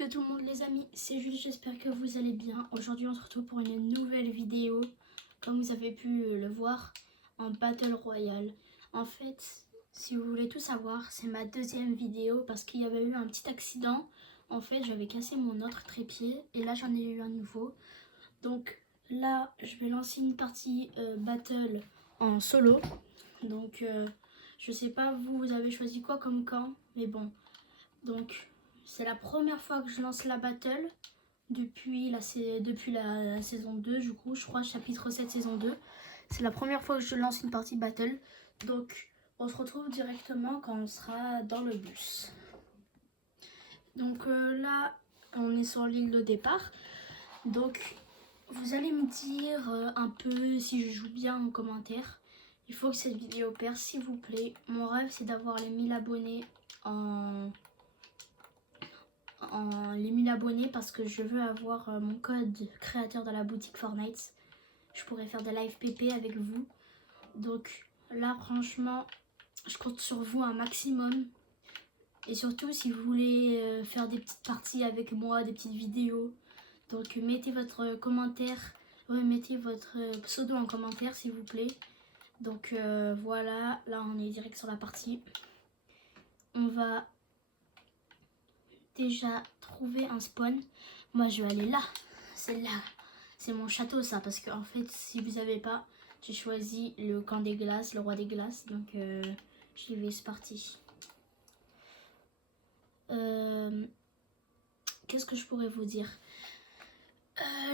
Yo tout le monde les amis, c'est Julie, j'espère que vous allez bien. Aujourd'hui on se retrouve pour une nouvelle vidéo, comme vous avez pu le voir, en Battle Royale. En fait, si vous voulez tout savoir, c'est ma deuxième vidéo parce qu'il y avait eu un petit accident. En fait, j'avais cassé mon autre trépied et là j'en ai eu un nouveau. Donc là, je vais lancer une partie Battle en solo. Donc je sais pas vous avez choisi quoi comme camp, mais bon. Donc c'est la première fois que je lance la battle depuis la saison 2, du coup, je crois, chapitre 7, saison 2. C'est la première fois que je lance une partie battle. Donc, on se retrouve directement quand on sera dans le bus. Donc là, on est sur l'île de départ. Donc, vous allez me dire un peu si je joue bien en commentaire. Il faut que cette vidéo perce, s'il vous plaît. Mon rêve, c'est d'avoir les 1000 abonnés les 1000 abonnés parce que je veux avoir mon code créateur dans la boutique Fortnite. Je pourrais faire des live PP avec vous. Donc là franchement je compte sur vous un maximum. Et surtout si vous voulez faire des petites parties avec moi, des petites vidéos. Donc mettez votre commentaire, mettez votre pseudo en commentaire s'il vous plaît. Donc voilà, là on est direct sur la partie. On va déjà trouver un spawn. Moi je vais aller là, c'est là, c'est mon château ça, parce que en fait si vous savez pas, j'ai choisi le camp des glaces, le roi des glaces, donc j'y vais, c'est parti. Qu'est-ce que je pourrais vous dire?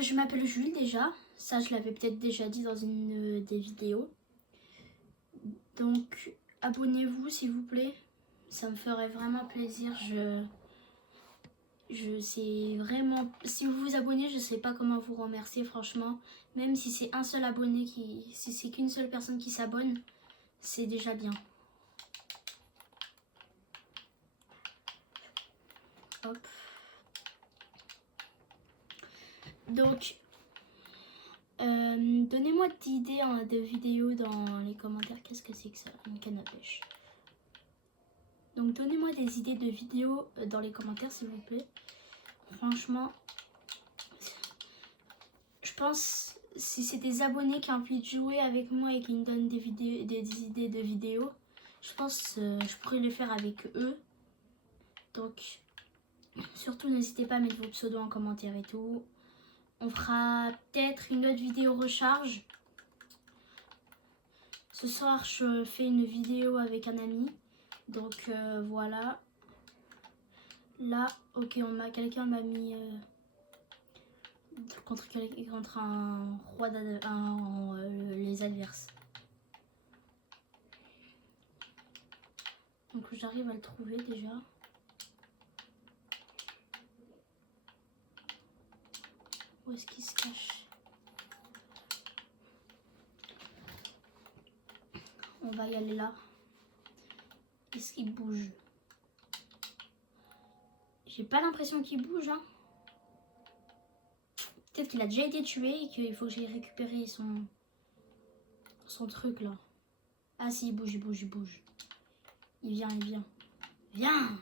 Je m'appelle Jules déjà, ça je l'avais peut-être déjà dit dans une des vidéos. Donc abonnez-vous s'il vous plaît, ça me ferait vraiment plaisir. Je sais vraiment, si vous vous abonnez, je sais pas comment vous remercier franchement. Même si c'est un seul abonné si c'est qu'une seule personne qui s'abonne, c'est déjà bien. Hop. Donc, donnez-moi d'idées de vidéos dans les commentaires. Qu'est-ce que c'est que ça? Une canne à pêche. Donc donnez-moi des idées de vidéos dans les commentaires s'il vous plaît. Franchement, je pense si c'est des abonnés qui ont envie de jouer avec moi et qui me donnent des idées de vidéos, je pense je pourrais les faire avec eux. Donc surtout n'hésitez pas à mettre vos pseudos en commentaire et tout. On fera peut-être une autre vidéo recharge. Ce soir je fais une vidéo avec un ami. Donc voilà. Là, ok, quelqu'un m'a mis contre un roi les adverses. Donc j'arrive à le trouver déjà. Où est-ce qu'il se cache? On va y aller là. Est-ce qu'il bouge? J'ai pas l'impression qu'il bouge, hein. Peut-être qu'il a déjà été tué et qu'il faut que j'aille récupérer son truc là. Ah si, il bouge, il bouge, il bouge. Il vient, il vient. Viens!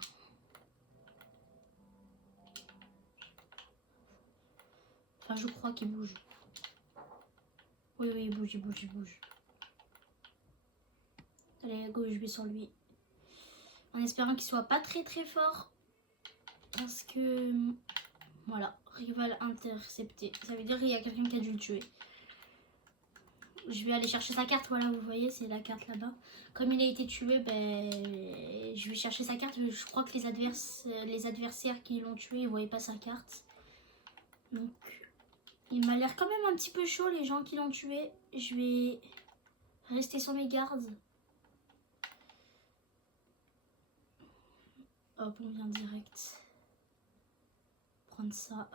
Enfin, je crois qu'il bouge. Oui, oui, il bouge, il bouge, il bouge. Allez, go, je vais sur lui. En espérant qu'il soit pas très très fort. Parce que... Voilà, rival intercepté. Ça veut dire qu'il y a quelqu'un qui a dû le tuer. Je vais aller chercher sa carte, voilà, vous voyez, c'est la carte là-bas. Comme il a été tué, ben, je vais chercher sa carte. Je crois que les adversaires qui l'ont tué, ils ne voyaient pas sa carte. Donc, il m'a l'air quand même un petit peu chaud, les gens qui l'ont tué. Je vais rester sur mes gardes. Hop, on vient direct prendre ça.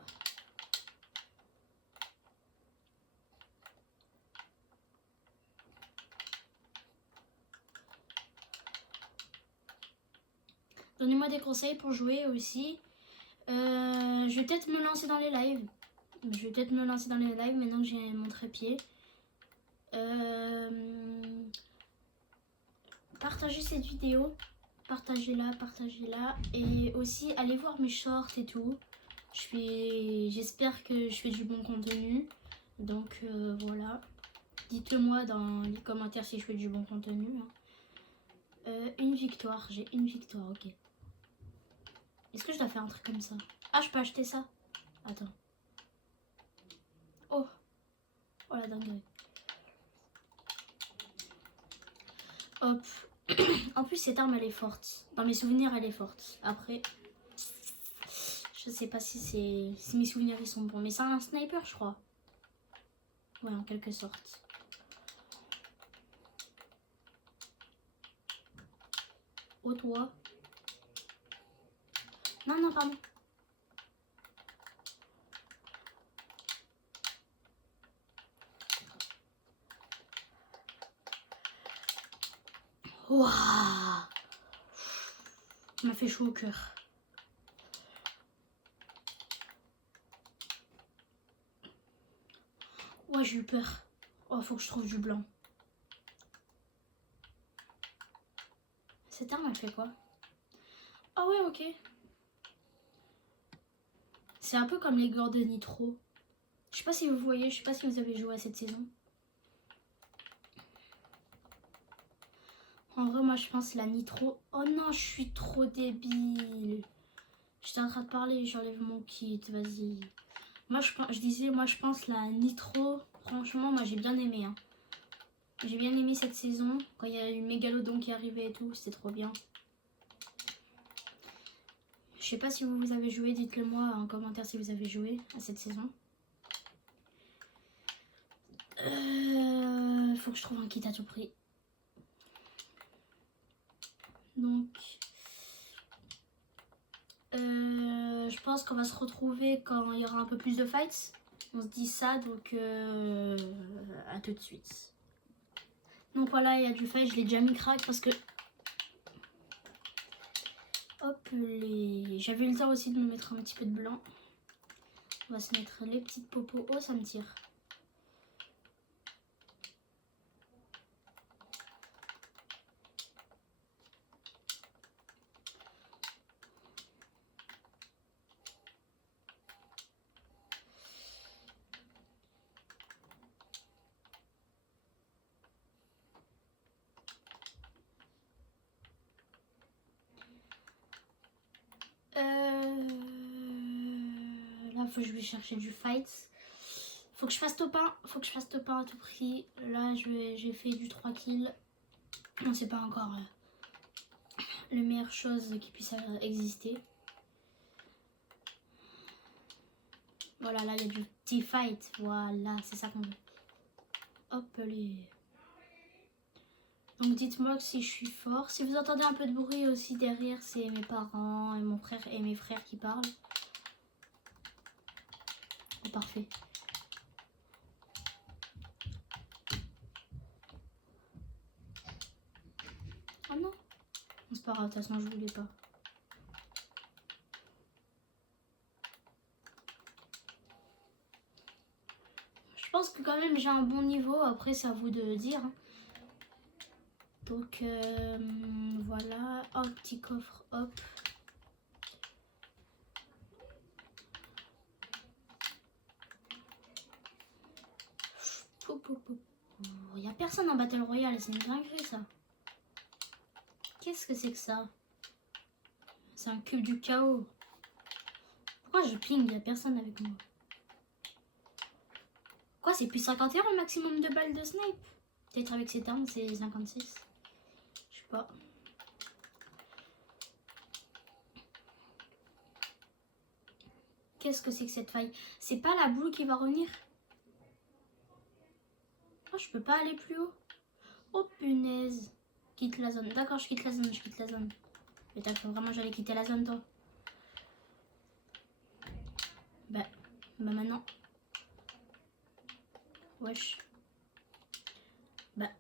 Donnez-moi des conseils pour jouer aussi. Je vais peut-être me lancer dans les lives. Maintenant que j'ai mon trépied. Partagez cette vidéo. Partagez-la. Et aussi, allez voir mes shorts et tout. J'espère que je fais du bon contenu. Donc voilà. Dites-le moi dans les commentaires si je fais du bon contenu. Une victoire, j'ai une victoire, ok. Est-ce que je dois faire un truc comme ça? Ah, je peux acheter ça? Attends. Oh, oh la dinguerie. Hop. En plus, cette arme, elle est forte. Dans mes souvenirs, elle est forte. Après, je sais pas si mes souvenirs ils sont bons. Mais c'est un sniper, je crois. Ouais, en quelque sorte. Oh, toi. Non, non, pardon. Waouh. Ça m'a fait chaud au cœur. Ouais, j'ai eu peur. Oh, faut que je trouve du blanc. Cette arme, elle fait quoi? Ah ouais, ok. C'est un peu comme les gants de Nitro. Je sais pas si vous voyez, je sais pas si vous avez joué à cette saison. En vrai, moi, je pense la Nitro... Oh non, je suis trop débile. J'étais en train de parler, j'enlève mon kit, vas-y. Moi, je disais, moi, je pense la Nitro... Franchement, moi, j'ai bien aimé. Hein. J'ai bien aimé cette saison. Quand il y a eu Mégalodon qui arrivait et tout, c'était trop bien. Je sais pas si vous avez joué, dites-le moi en commentaire si vous avez joué à cette saison. Faut que je trouve un kit à tout prix. Donc, je pense qu'on va se retrouver quand il y aura un peu plus de fights. On se dit ça, donc à tout de suite. Donc voilà, il y a du fight, je l'ai déjà mis crack parce que... Hop, j'avais eu le temps aussi de me mettre un petit peu de blanc. On va se mettre les petites popos. Oh, ça me tire. Là, faut que je vais chercher du fight. Faut que je fasse top 1. Faut que je fasse top 1 à tout prix. Là, j'ai fait du 3 kills. Non, c'est pas encore la meilleure chose qui puisse exister. Voilà, là, il y a du petit fight. Voilà, c'est ça qu'on veut. Hop, les... Donc, dites-moi si je suis fort. Si vous entendez un peu de bruit aussi derrière, c'est mes parents et mon frère et mes frères qui parlent. Oh, parfait. Oh non. C'est pas grave, de toute façon, je voulais pas. Je pense que quand même j'ai un bon niveau. Après, c'est à vous de dire. Donc, voilà. Oh, petit coffre, hop. Il n'y a personne en Battle Royale, c'est une dinguerie ça. Qu'est-ce que c'est que ça? C'est un cube du chaos. Pourquoi je ping? Il n'y a personne avec moi. Quoi, c'est plus 51 le maximum de balles de snipe? Peut-être avec cette arme, c'est 56. Je sais pas. Qu'est-ce que c'est que cette faille? C'est pas la boule qui va revenir? Oh, je peux pas aller plus haut. Oh punaise. Quitte la zone. D'accord, je quitte la zone, je quitte la zone. Mais t'as cru vraiment j'allais quitter la zone, toi? Bah maintenant. Wesh. Bah.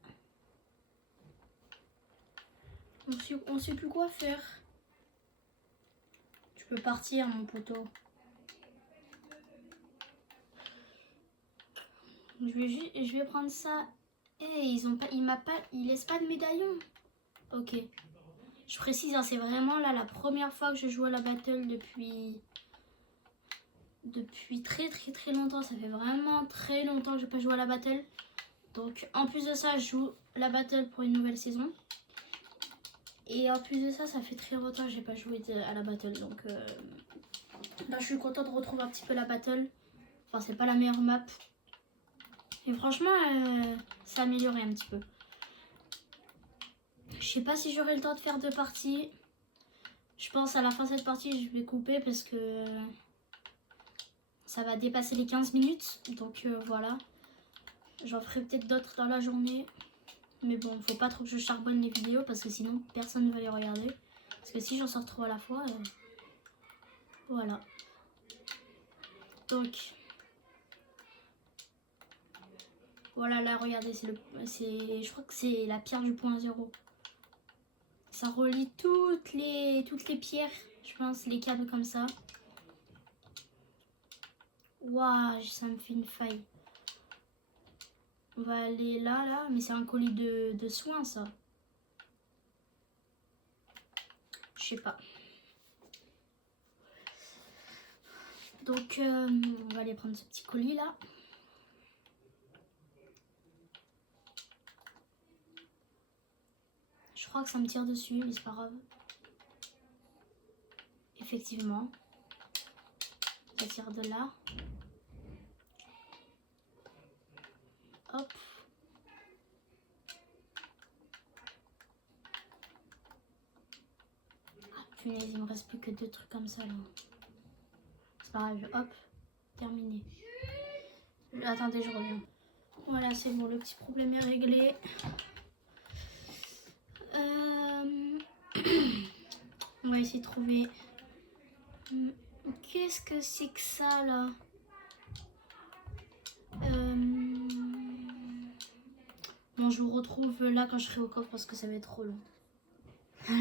On sait plus quoi faire. Tu peux partir, mon poteau. Je vais prendre ça. Eh, ils laissent pas de médaillon. Ok. Je précise, hein, c'est vraiment là la première fois que je joue à la battle depuis depuis très longtemps. Ça fait vraiment très longtemps que j'ai pas joué à la battle. Donc en plus de ça, je joue la battle pour une nouvelle saison. Et en plus de ça, ça fait très longtemps que j'ai pas joué à la battle. Donc là, je suis contente de retrouver un petit peu la battle. Enfin, c'est pas la meilleure map. Et franchement, ça a amélioré un petit peu. Je sais pas si j'aurai le temps de faire 2 parties. Je pense à la fin de cette partie, je vais couper parce que ça va dépasser les 15 minutes. Donc voilà. J'en ferai peut-être d'autres dans la journée. Mais bon, faut pas trop que je charbonne les vidéos parce que sinon personne ne va les regarder. Parce que si j'en sors trop à la fois, voilà. Donc voilà, là regardez, je crois que c'est la pierre du point zéro. Ça relie toutes les pierres, je pense, les câbles comme ça. Waouh, ça me fait une faille. On va aller là, mais c'est un colis de soins, ça. Je sais pas. Donc, on va aller prendre ce petit colis là. Je crois que ça me tire dessus, mais c'est pas grave. Effectivement. Ça tire de là. Hop. Ah, punaise, il me reste plus que 2 trucs comme ça là. C'est pas grave, hop. Terminé. Attendez, je reviens. Voilà, c'est bon, le petit problème est réglé. On va essayer de trouver. Qu'est-ce que c'est que ça là? Bon, je vous retrouve là quand je serai au coffre parce que ça va être trop long.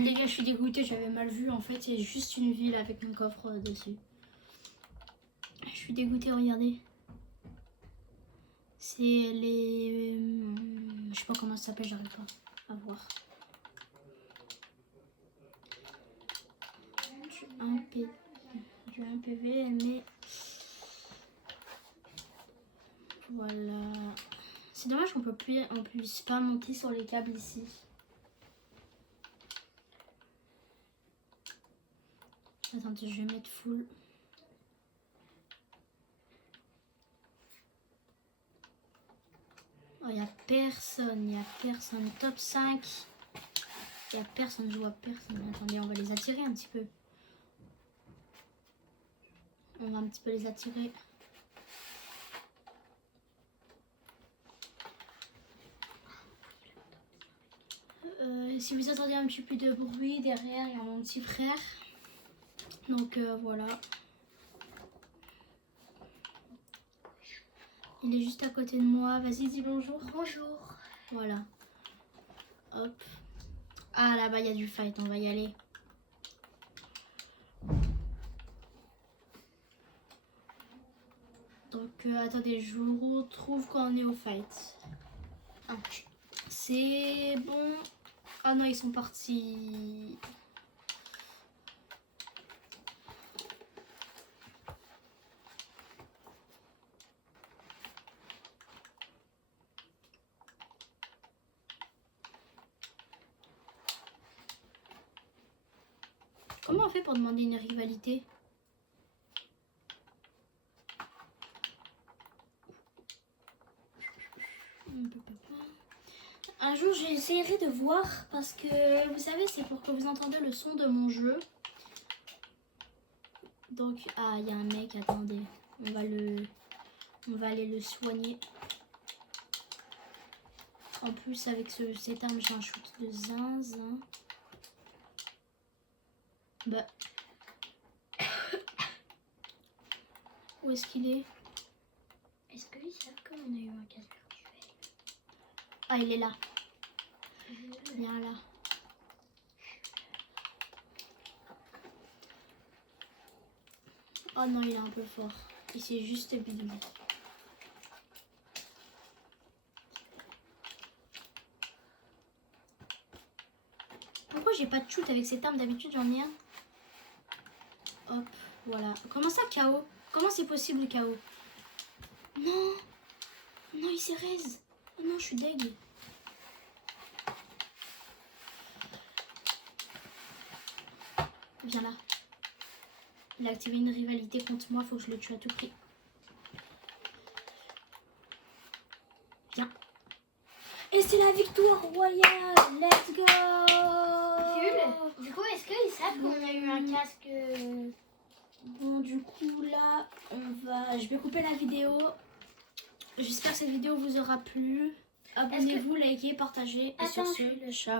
Les gars, je suis dégoûtée, j'avais mal vu. En fait, il y a juste une ville avec un coffre dessus. Je suis dégoûtée, regardez. C'est les... je sais pas comment ça s'appelle, j'arrive pas à voir. Du 1 PV, mais... Voilà. C'est dommage qu'on puisse pas monter sur les câbles ici. Attendez, je vais mettre full. Oh, y a personne, Top 5. Y a personne, je vois personne. Attendez, on va les attirer un petit peu. On va un petit peu les attirer. Si vous entendez un petit peu de bruit derrière, il y a mon petit frère. Donc voilà. Il est juste à côté de moi. Vas-y, dis bonjour. Bonjour. Voilà. Hop. Ah, là-bas, il y a du fight. On va y aller. Donc, attendez, je vous retrouve quand on est au fight. Ah, c'est bon. Ah non, ils sont partis. Comment on fait pour demander une rivalité? Un jour, j'essaierai de voir parce que vous savez, c'est pour que vous entendez le son de mon jeu. Donc, ah, il y a un mec, attendez. On va aller le soigner. En plus, avec cette arme, j'ai un shoot de zinzin. Bah. Où est-ce qu'il est? Est-ce qu'ils savent qu'on a eu un cas virtuel? Ah, il est là. Viens là. Oh non, il est un peu fort. Il s'est juste bidouillé. Pourquoi j'ai pas de shoot avec cette arme? D'habitude, j'en ai un. Hop, Voilà. Comment ça, KO? Comment c'est possible, KO? Non. Non, il s'est raise. Oh non, je suis deg. Viens là. Il a activé une rivalité contre moi, faut que je le tue à tout prix. Viens. Et c'est la victoire royale. Let's go. Du coup, est-ce qu'ils savent qu'on a eu un casque Bon, du coup, là, je vais couper la vidéo. J'espère que cette vidéo vous aura plu. Abonnez-vous, likez, partagez. Et sur Attends, ce, ciao.